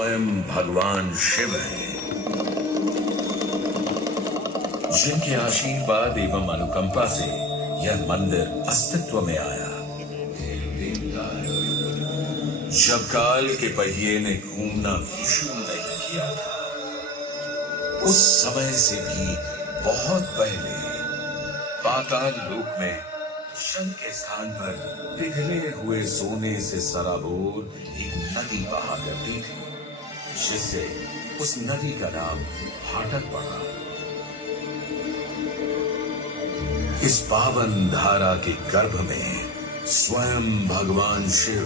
स्वयं भगवान शिव हैं, जिनके आशीर्वाद एवं अनुकंपा से यह मंदिर अस्तित्व में आया। जब काल के पहिए ने घूमना भी शुरू नहीं किया था, उस समय से भी बहुत पहले पाताल लोक में शंख के स्थान पर पिघले हुए सोने से सराबोर एक नदी बहा करती थी, जिससे उस नदी का नाम फाटक पड़ा। इस पावन धारा के गर्भ में स्वयं भगवान शिव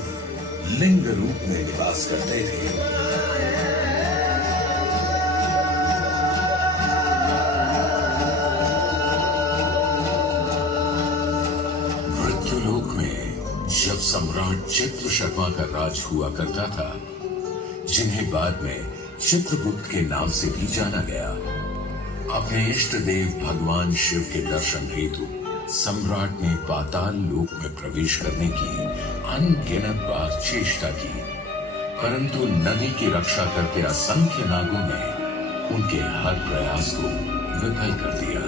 लिंग रूप में निवास करते थे। मृत्युलोक में जब सम्राट चित्रशर्मा का राज हुआ करता था, जिन्हें बाद में चित्रगुप्त के नाम से भी जाना गया, अपने इष्ट देव भगवान शिव के दर्शन हेतु सम्राट ने पाताल लोक में प्रवेश करने की अनगिनत बार चेष्टा की, परंतु नदी की रक्षा करते असंख्य नागों ने उनके हर प्रयास को विफल कर दिया।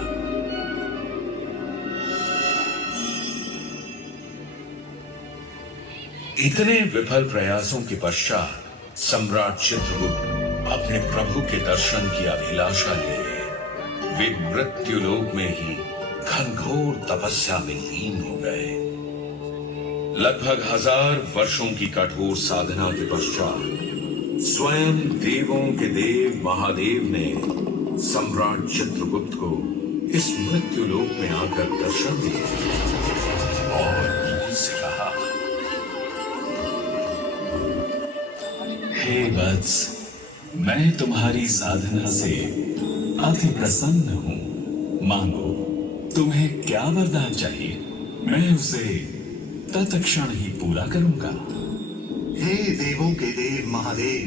इतने विफल प्रयासों के पश्चात सम्राट चित्रगुप्त अपने प्रभु के दर्शन की अभिलाषा लिए वे मृत्युलोक में ही घनघोर तपस्या में लीन हो गए। लगभग 1000 वर्षों की कठोर साधना के पश्चात स्वयं देवों के देव महादेव ने सम्राट चित्रगुप्त को इस मृत्युलोक में आकर दर्शन दिए और उनसे कहा, हे वत्स, मैं तुम्हारी साधना से अति प्रसन्न हूं। मांगो, तुम्हें क्या वरदान चाहिए, मैं उसे तत्क्षण ही पूरा करूंगा। हे देवों के देव महादेव,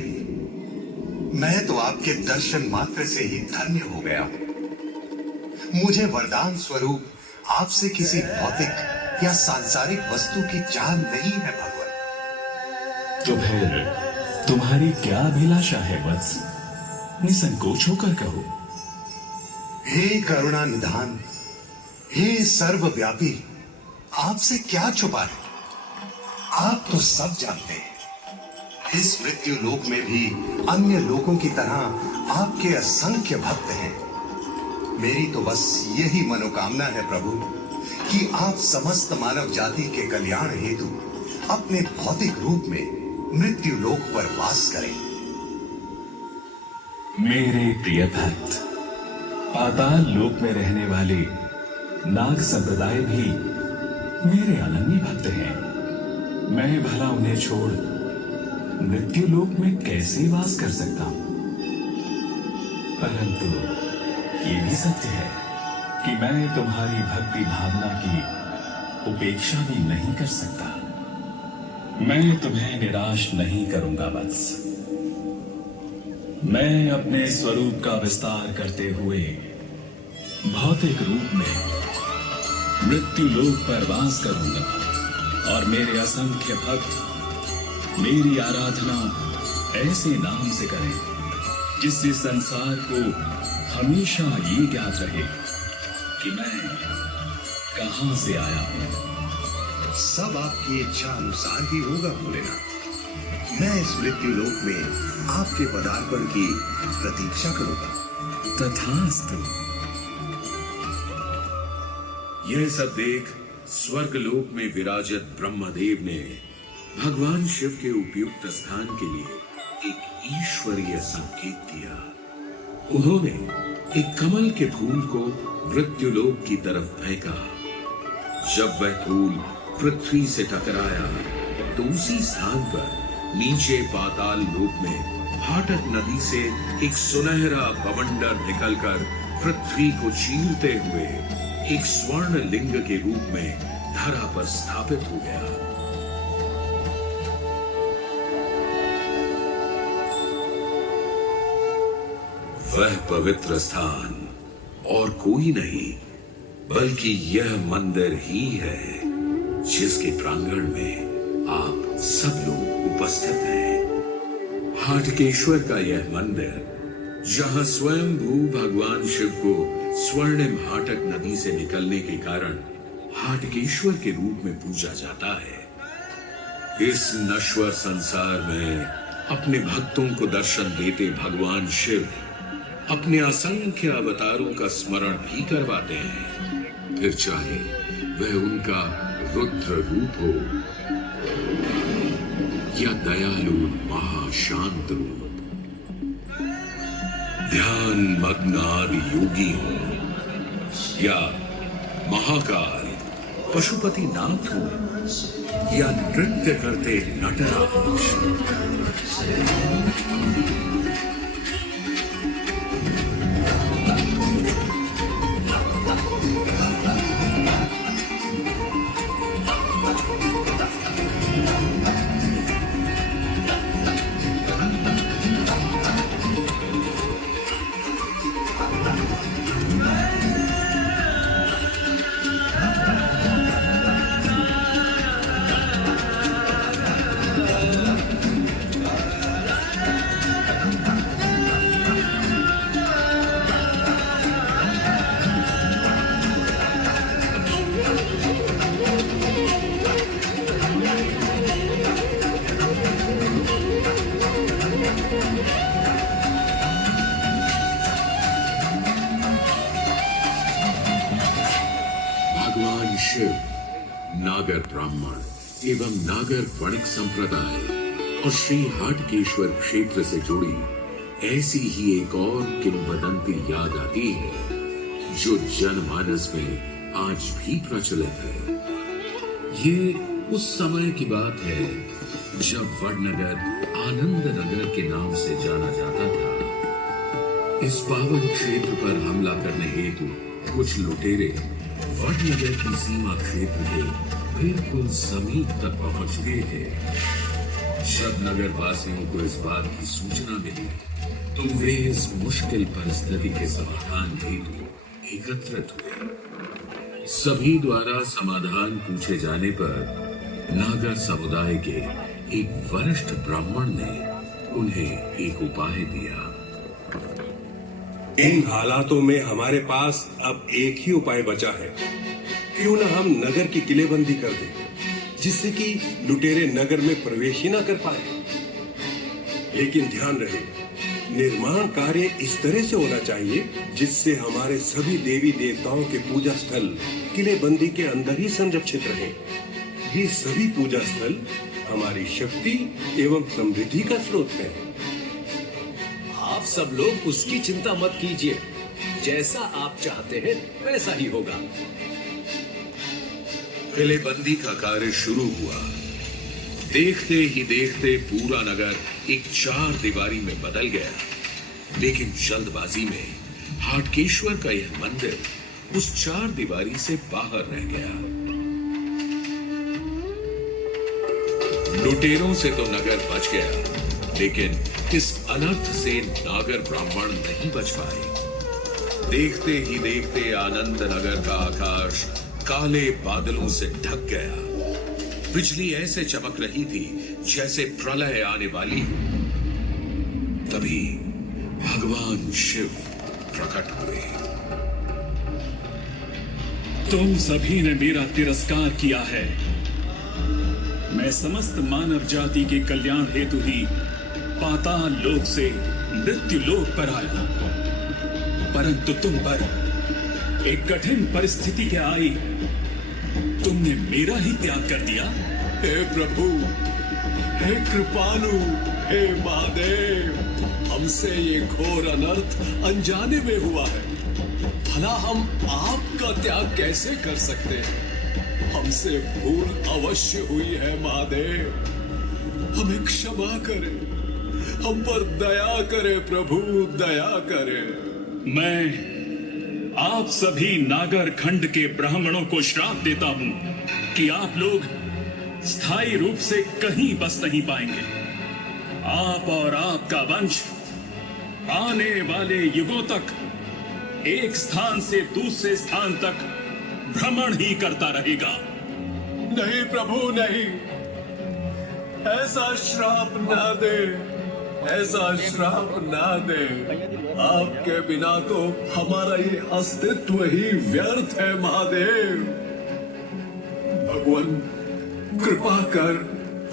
मैं तो आपके दर्शन मात्र से ही धन्य हो गया हूं। मुझे वरदान स्वरूप आपसे किसी भौतिक या सांसारिक वस्तु की चाह नहीं है भगवान। तो फिर तुम्हारी क्या अभिलाषा है वत्स? निसंकोच होकर कहो। हे करुणा निधान, हे सर्वव्यापी, आपसे क्या छुपा है? आप तो सब जानते हैं। इस मृत्यु लोक में भी अन्य लोगों की तरह आपके असंख्य भक्त हैं। मेरी तो बस यही मनोकामना है प्रभु कि आप समस्त मानव जाति के कल्याण हेतु अपने भौतिक रूप में मृत्यु लोक पर वास करें। मेरे प्रिय भक्त, पाताल लोक में रहने वाले नाग संप्रदाय भी मेरे अनन्य भक्त हैं। मैं भला उन्हें छोड़ मृत्यु लोक में कैसे वास कर सकता हूं? परंतु ये भी सत्य है कि मैं तुम्हारी भक्ति भावना की उपेक्षा भी नहीं कर सकता। मैं तुम्हें निराश नहीं करूंगा वत्स। मैं अपने स्वरूप का विस्तार करते हुए भौतिक रूप में मृत्यु लोक पर वास करूंगा और मेरे असंख्य भक्त मेरी आराधना ऐसे नाम से करें जिससे संसार को हमेशा ये ज्ञात रहे कि मैं कहां से आया हूं। सब आपकी इच्छा अनुसार ही होगा भोलेनाथ। मैं इस मृत्यु लोक में आपके पदार्पण की प्रतीक्षा करूंगा। तथास्तु। यह सब देख स्वर्ग लोक में विराजत ब्रह्मदेव ने भगवान शिव के उपयुक्त स्थान के लिए एक ईश्वरीय संकेत दिया। उन्होंने एक कमल के फूल को मृत्युलोक की तरफ फेंका। जब वह फूल पृथ्वी से टकराया तो उसी स्थान पर नीचे पाताल लोक में फाटक नदी से एक सुनहरा बवंडर निकलकर पृथ्वी को चीरते हुए एक स्वर्ण लिंग के रूप में धरा पर स्थापित हो गया। वह पवित्र स्थान और कोई नहीं बल्कि यह मंदिर ही है जिसके प्रांगण में आप सब लोग उपस्थित हैं। हाटकेश्वर का यह मंदिर, जहां स्वयं भू भगवान शिव को स्वर्णिम हाटक नदी से निकलने के कारण हाटकेश्वर के रूप में पूजा जाता है, इस नश्वर संसार में अपने भक्तों को दर्शन देते भगवान शिव अपने असंख्य अवतारों का स्मरण भी करवाते हैं, फिर चाहे वह उनका रुद्र रूप हो या दयालु महाशांत रूप, ध्यान मग्न आदि योगी हो या महाकाल पशुपति नाथ हो या नृत्य करते नटराज। भगवान शिव नागर ब्राह्मण एवं नागर वणिक संप्रदाय और श्री हाटकेश्वर क्षेत्र से जुड़ी ऐसी ही एक और किंवदंती याद आती है जो जनमानस में आज भी प्रचलित है। ये उस समय की बात है जब वडनगर आनंद नगर के नाम से जाना जाता था। इस पावन क्षेत्र पर हमला करने हेतु कुछ लुटेरे वडनगर की सीमा क्षेत्र के बिल्कुल समीप तक पहुंच गए थे। जब नगर वासियों को इस बात की सूचना मिली तो वे इस मुश्किल परिस्थिति के समाधान हेतु एकत्रित हुए। सभी द्वारा समाधान पूछे जाने पर नागर समुदाय के एक वरिष्ठ ब्राह्मण ने उन्हें एक उपाय दिया। इन हालातों में हमारे पास अब एक ही उपाय बचा है। क्यों ना हम नगर की किलेबंदी कर दें, जिससे कि लुटेरे नगर में प्रवेश ही ना कर पाए। लेकिन ध्यान रहे, निर्माण कार्य इस तरह से होना चाहिए जिससे हमारे सभी देवी देवताओं के पूजा स्थल किलेबंदी के अंदर ही संरक्षित रहे। ये सभी पूजा स्थल हमारी शक्ति एवं समृद्धि का स्रोत है। आप सब लोग उसकी चिंता मत कीजिए, जैसा आप चाहते हैं वैसा ही होगा। किलेबंदी का कार्य शुरू हुआ। देखते ही देखते पूरा नगर एक चार दीवारी में बदल गया। लेकिन जल्दबाजी में हाटकेश्वर का यह मंदिर उस चार दीवारी से बाहर रह गया। लुटेरों से तो नगर बच गया, लेकिन इस अनर्थ से नागर ब्राह्मण नहीं बच पाए। देखते ही देखते आनंद नगर का आकाश काले बादलों से ढक गया। बिजली ऐसे चमक रही थी जैसे प्रलय आने वाली हो। तभी भगवान शिव प्रकट हुए। तुम सभी ने मेरा तिरस्कार किया है। मैं समस्त मानव जाति के कल्याण हेतु ही पाताल लोक से मृत्यु लोक पर आया, परंतु तुम पर एक कठिन परिस्थिति क्या आई। तुमने मेरा ही त्याग कर दिया। हे प्रभु, हे कृपालु, हे महादेव, हमसे ये घोर अनर्थ अनजाने में हुआ है। भला हम आपका त्याग कैसे कर सकते हैं? हमसे भूल अवश्य हुई है महादेव, हमें क्षमा करें, हम पर दया करें प्रभु, दया करें। मैं आप सभी नागर खंड के ब्राह्मणों को श्राप देता हूं कि आप लोग स्थायी रूप से कहीं बस नहीं पाएंगे। आप और आपका वंश आने वाले युगों तक एक स्थान से दूसरे स्थान तक भ्रमण ही करता रहेगा। नहीं प्रभु नहीं, ऐसा श्राप ना दे। ऐसा श्राप ना दे। आपके बिना तो हमारा ये अस्तित्व ही व्यर्थ है महादेव। भगवान कृपा कर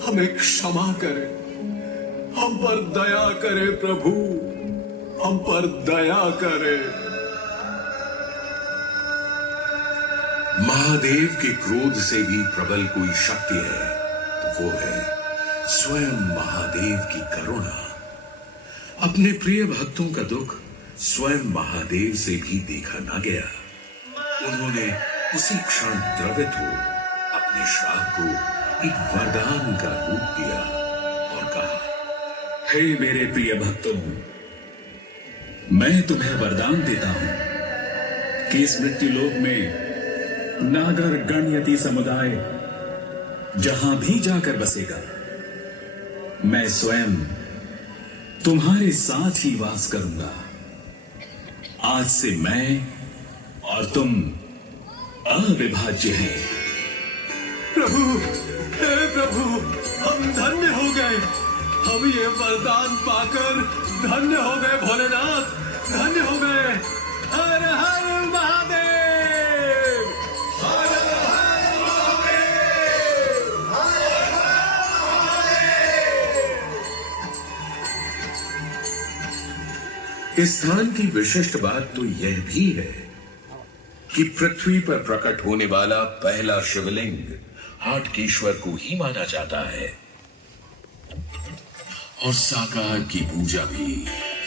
हमें क्षमा करे, हम पर दया करे प्रभु, हम पर दया करे। महादेव के क्रोध से भी प्रबल कोई शक्ति है तो वो है स्वयं महादेव की करुणा। अपने प्रिय भक्तों का दुख स्वयं महादेव से भी देखा ना गया। उन्होंने उसी क्षण द्रवित हो अपने श्राप को एक वरदान का रूप दिया और कहा, हे मेरे प्रिय भक्तों, मैं तुम्हें वरदान देता हूं कि इस मृत्युलोक में नागर गणयति समुदाय जहां भी जाकर बसेगा, मैं स्वयं तुम्हारे साथ ही वास करूंगा। आज से मैं और तुम अविभाज्य हैं। प्रभु, हे प्रभु, हम धन्य हो गए। हम ये वरदान पाकर धन्य हो गए भोलेनाथ, धन्य हो गए। हर हर महादेव, हर हर महादेव, हर हर महादेव। इस स्थान की विशिष्ट बात तो यह भी है कि पृथ्वी पर प्रकट होने वाला पहला शिवलिंग हाटकेश्वर को ही माना जाता है और साकार की पूजा भी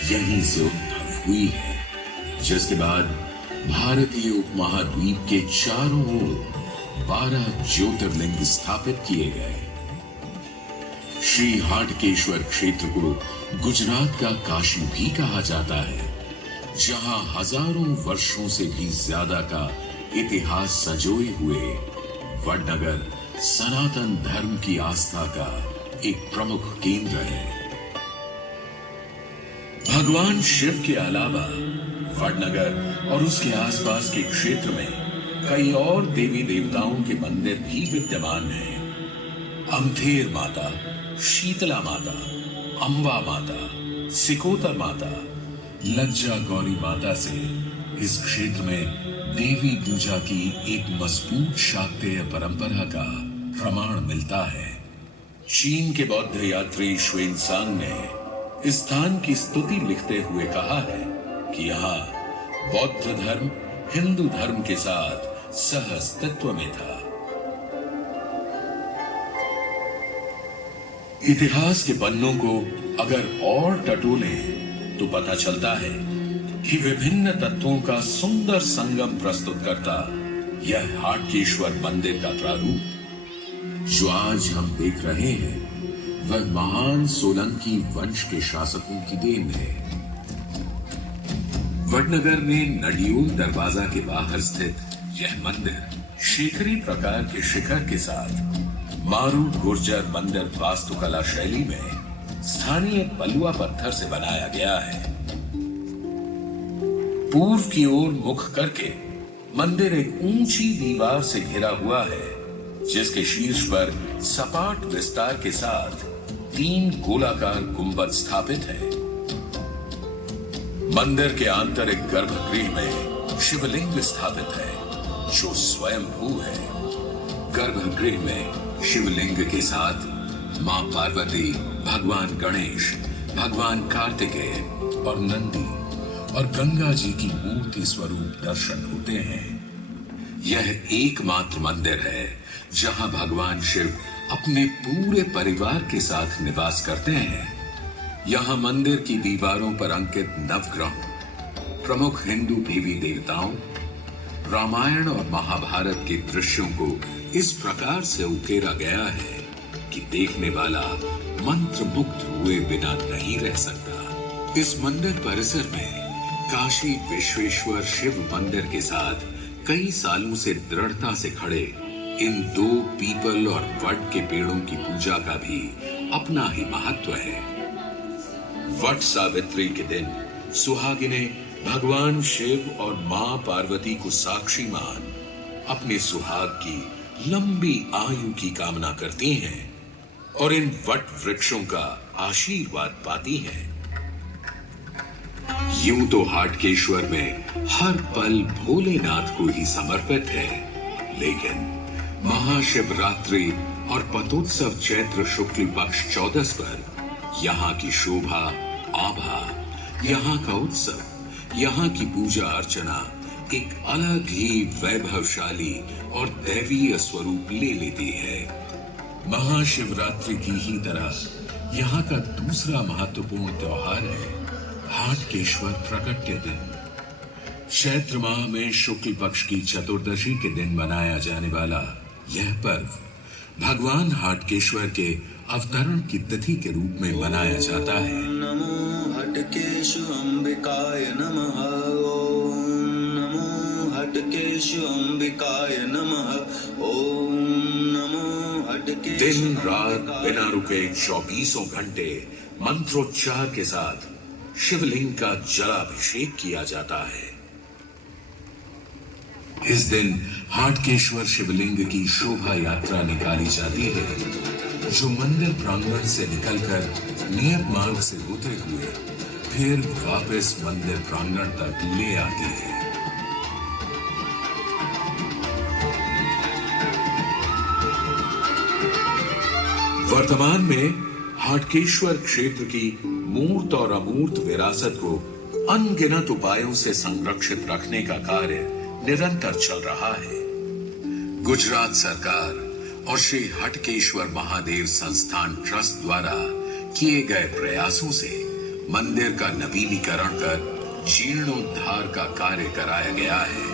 यहीं से उद्भव हुई है, जिसके बाद भारतीय उपमहाद्वीप के चारों ओर 12 ज्योतिर्लिंग स्थापित किए गए। श्री हाटकेश्वर क्षेत्र को गुजरात का काशी भी कहा जाता है, जहां हजारों वर्षों से भी ज्यादा का इतिहास संजोए हुए वडनगर सनातन धर्म की आस्था का एक प्रमुख केंद्र है। भगवान शिव के अलावा वडनगर और उसके आसपास के क्षेत्र में कई और देवी देवताओं के मंदिर भी विद्यमान हैं। अमथेर माता, शीतला माता, अंबा माता, सिकोतर माता, लज्जा गौरी माता से इस क्षेत्र में देवी पूजा की एक मजबूत शाक्तेय परंपरा का प्रमाण मिलता है। चीन के बौद्ध यात्री श्वेनसांग ने इस स्थान की स्तुति लिखते हुए कहा है कि यहाँ बौद्ध धर्म हिंदू धर्म के साथ सह अस्तित्व में था। इतिहास के पन्नों को अगर और टटोलें तो पता चलता है कि विभिन्न तत्वों का सुंदर संगम प्रस्तुत करता यह हाटकेश्वर मंदिर का प्रारूप जो आज हम देख रहे हैं, वह महान सोलंकी वंश के शासकों की देन है। वडनगर में नडियोल दरवाजा के बाहर स्थित यह मंदिर शेखरी प्रकार के शिखर के साथ मारूड गुर्जर मंदिर वास्तुकला शैली में स्थानीय बलुआ पत्थर से बनाया गया है। पूर्व की ओर मुख करके मंदिर एक ऊंची दीवार से घिरा हुआ है, जिसके शीर्ष पर सपाट विस्तार के साथ 3 गोलाकार गुंबद स्थापित है। मंदिर के आंतरिक गर्भगृह में शिवलिंग स्थापित है जो स्वयंभू है। गर्भगृह में शिवलिंग के साथ मां पार्वती, भगवान गणेश, भगवान कार्तिकेय और नंदी और गंगा जी की मूर्ति स्वरूप दर्शन होते हैं। यह एकमात्र मंदिर है जहां भगवान शिव अपने पूरे परिवार के साथ निवास करते हैं। यहां मंदिर की दीवारों पर अंकित नवग्रहों, प्रमुख हिंदू देवी देवताओं, रामायण और महाभारत के दृश्यों को इस प्रकार से उकेरा गया है कि देखने वाला मंत्र मुग्ध हुए बिना नहीं रह सकता। इस मंदिर परिसर में काशी विश्वेश्वर शिव मंदिर के साथ कई सालों से दृढ़ता से खड़े इन 2 पीपल और वट के पेड़ों की पूजा का भी अपना ही महत्व है। वट सावित्री के दिन सुहागिनें भगवान शिव और मां पार्वती को साक्षी मान अपने सुहाग की लंबी आयु की कामना करती हैं। और इन वट वृक्षों का आशीर्वाद पाती हैं। यूं तो हाटकेश्वर में हर पल भोलेनाथ को ही समर्पित है, लेकिन महाशिवरात्रि और पतोत्सव चैत्र शुक्ल पक्ष 14 पर यहाँ की शोभा, आभा, यहाँ का उत्सव, यहाँ की पूजा अर्चना एक अलग ही वैभवशाली और दैवीय स्वरूप ले लेती है। महाशिवरात्रि की ही तरह यहाँ का दूसरा महत्वपूर्ण त्योहार है हाटकेश्वर प्रकट्य दिन। चैत्र माह में शुक्ल पक्ष की चतुर्दशी के दिन मनाया जाने वाला यह पर्व भगवान हाटकेश्वर के अवतरण की तिथि के रूप में मनाया जाता है। नमो हटकेशु अंबिकाय नमः। ओम नमो हटकेशु अंबिकाय नमः। ओम नमो हटकेशु। दिन रात बिना रुके 24 घंटे मंत्रोच्चार के साथ शिवलिंग का जलाभिषेक किया जाता है। इस दिन हाटकेश्वर शिवलिंग की शोभा यात्रा निकाली जाती है, जो मंदिर प्रांगण से निकलकर नियत मार्ग से होते हुए फिर वापस मंदिर प्रांगण तक ले आती है। वर्तमान में हाटकेश्वर क्षेत्र की मूर्त और अमूर्त विरासत को अनगिनत उपायों से संरक्षित रखने का कार्य निरंतर चल रहा है। गुजरात सरकार और श्री हटकेश्वर महादेव संस्थान ट्रस्ट द्वारा किए गए प्रयासों से मंदिर का नवीनीकरण कर जीर्णोद्धार का कार्य कराया गया है।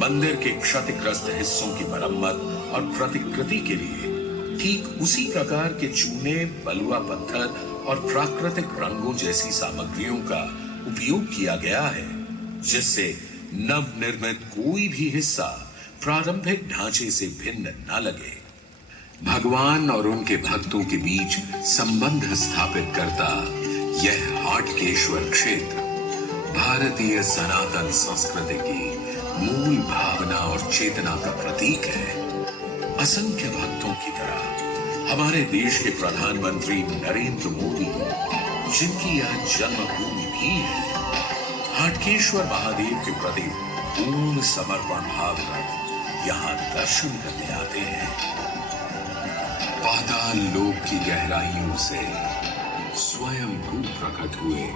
मंदिर के क्षतिग्रस्त हिस्सों की मरम्मत और प्रतिकृति के लिए ठीक उसी प्रकार के चूने, बलुआ पत्थर और प्राकृतिक रंगों जैसी सामग्रियों का उपयोग किया गया है, जिससे नवनिर्मित कोई भी हिस्सा प्रारंभिक ढांचे से भिन्न न लगे। भगवान और उनके भक्तों के बीच संबंध स्थापित करता यह हाटकेश्वर क्षेत्र भारतीय सनातन संस्कृति की मूल भावना और चेतना का प्रतीक है। असंख्य भक्तों की तरह हमारे देश के प्रधानमंत्री नरेंद्र मोदी, जिनकी यह जन्मभूमि भी है, हाटकेश्वर महादेव के प्रति पूर्ण समर्पण भाव रख यहाँ दर्शन करने आते हैं। पाताल लोक की गहराइयों से स्वयं भू प्रकट हुए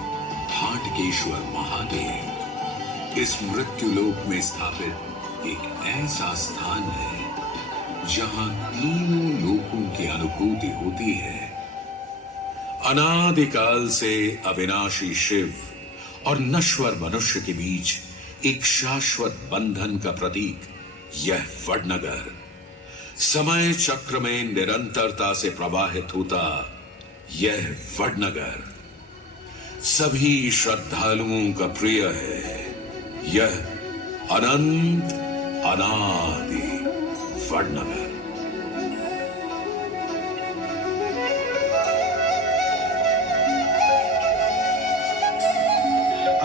हाटकेश्वर महादेव इस मृत्यु लोक में स्थापित एक ऐसा स्थान है जहां तीनों लोकों की अनुभूति होती है। अनादिकाल से अविनाशी शिव और नश्वर मनुष्य के बीच एक शाश्वत बंधन का प्रतीक यह वडनगर समय चक्र में निरंतरता से प्रवाहित होता यह वडनगर सभी श्रद्धालुओं का प्रिय है। यह अनंत अनादि वडनगर।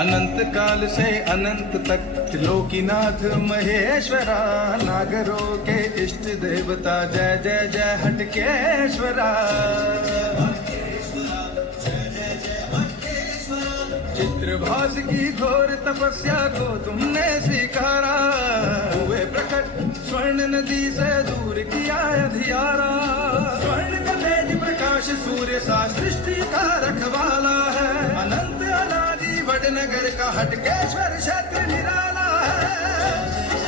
अनंत काल से अनंत तक त्रिलोकीनाथ महेश्वरा, नागरों के इष्ट देवता जय जय जय हटकेश्वरा। चित्रभास की घोर तपस्या को तुमने स्वीकारा, हुए प्रकट स्वर्ण नदी से दूर किया अंधियारा। स्वर्ण का तेज प्रकाश सूर्य सा सृष्टि का रखवाला है, अनंत अनादि वडनगर का हटकेश्वर क्षेत्र निराला है।